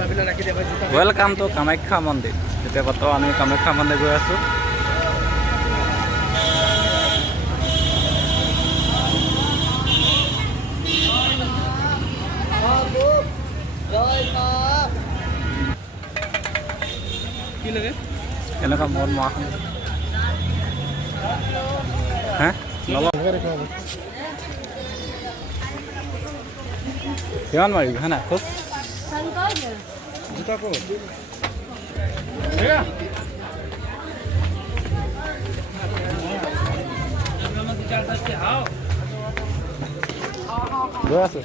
Welcome to Kamakhya मंदिर। এতিয়া বৰ্তমান আমি কামাখ্যা মন্দিৰ গৈ আছোঁ। কেনেকুৱা মন মৰাখন হে কিমান মাৰিবি হয় নাই খুব গৈ আছোঁ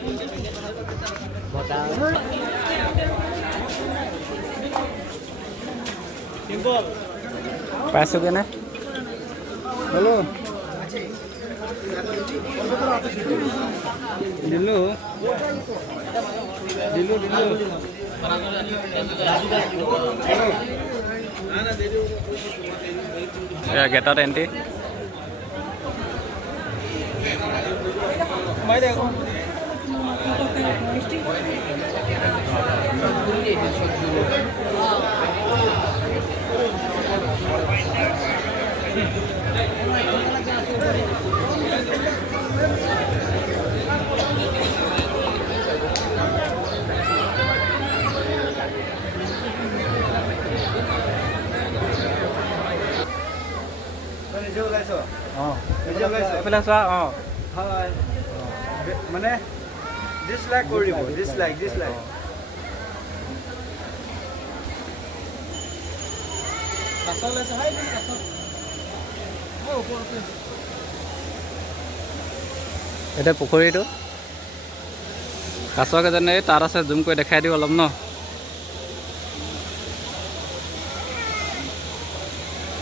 পাইছোগে নে হেল্ল' দিলো দিলো দিলো গেটত এণ্ট্ৰি এইফালে চোৱা অঁ হয় মানে ডিছলাইক কৰিব ডিছলাইক ডিছলাইক এতিয়া পুখুৰীটো কাছ কেইজনে তাত আছে জুম কৰি দেখাই দিওঁ অলপ ন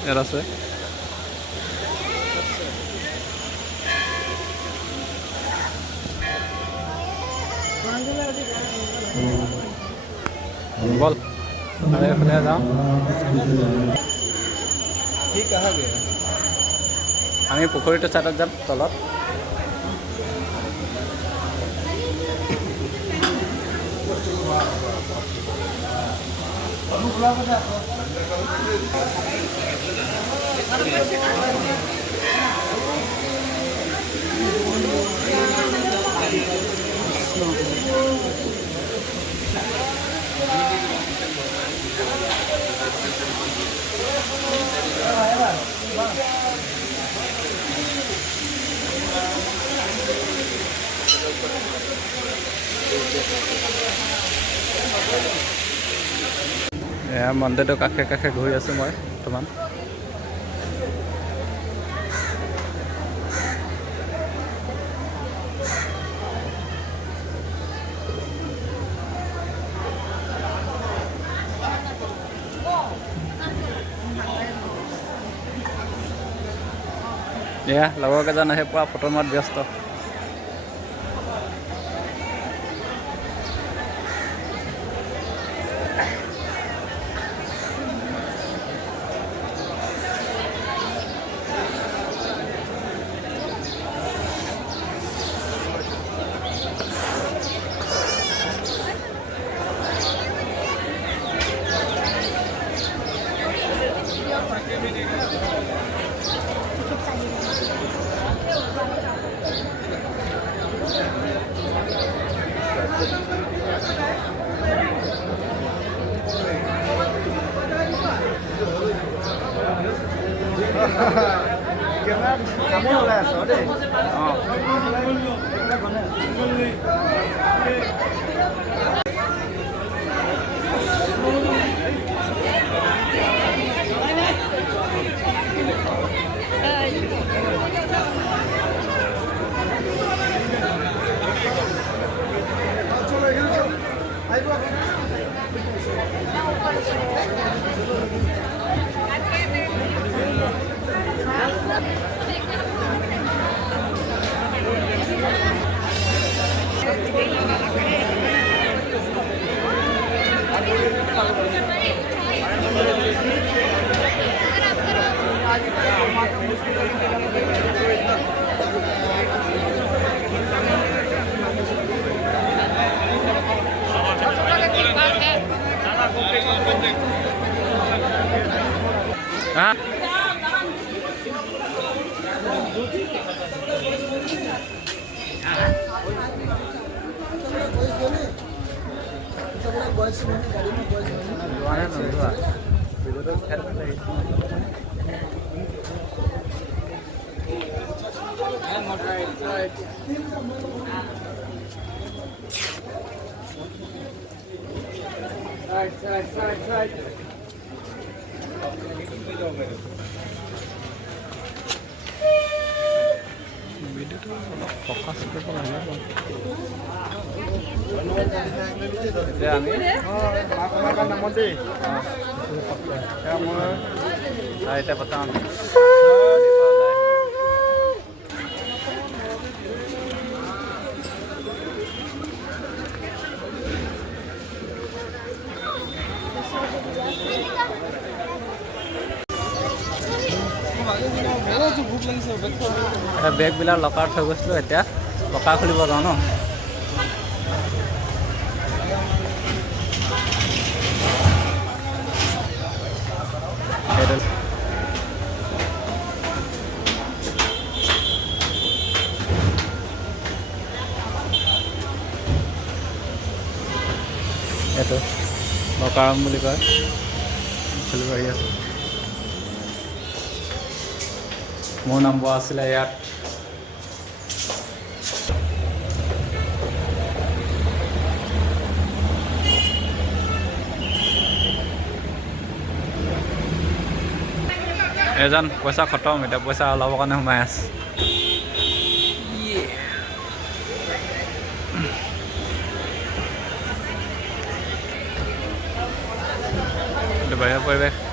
ইয়াত আছে বল এইফালে যাওঁ আমি পুখুৰীটো চাইডত যাম তলত এয়া মন্দিৰটোৰ কাষে কাষে ঘূৰি আছোঁ মই বৰ্তমান এয়া লগৰ কেইজন আহি পুৰা ফটো মৰাত ব্যস্ত হা ভিডিঅ'টো অলপ ফ'কাছ কৰিব লাগে এতিয়া আমি এতিয়া পতাম বেগবিলাক লকাৰত থৈ গৈছিলোঁ এতিয়া লকাৰ খুলিব যাওঁ ন এইটো লকাৰ ৰুম বুলি কয় খুলিব আহি আছে মোৰ নম্বৰ আছিলে ইয়াত এজন পইচা খতম এতিয়া পইচা ওলাবৰ কাৰণে সোমাই আছে বাহিৰৰ পৰিৱেশ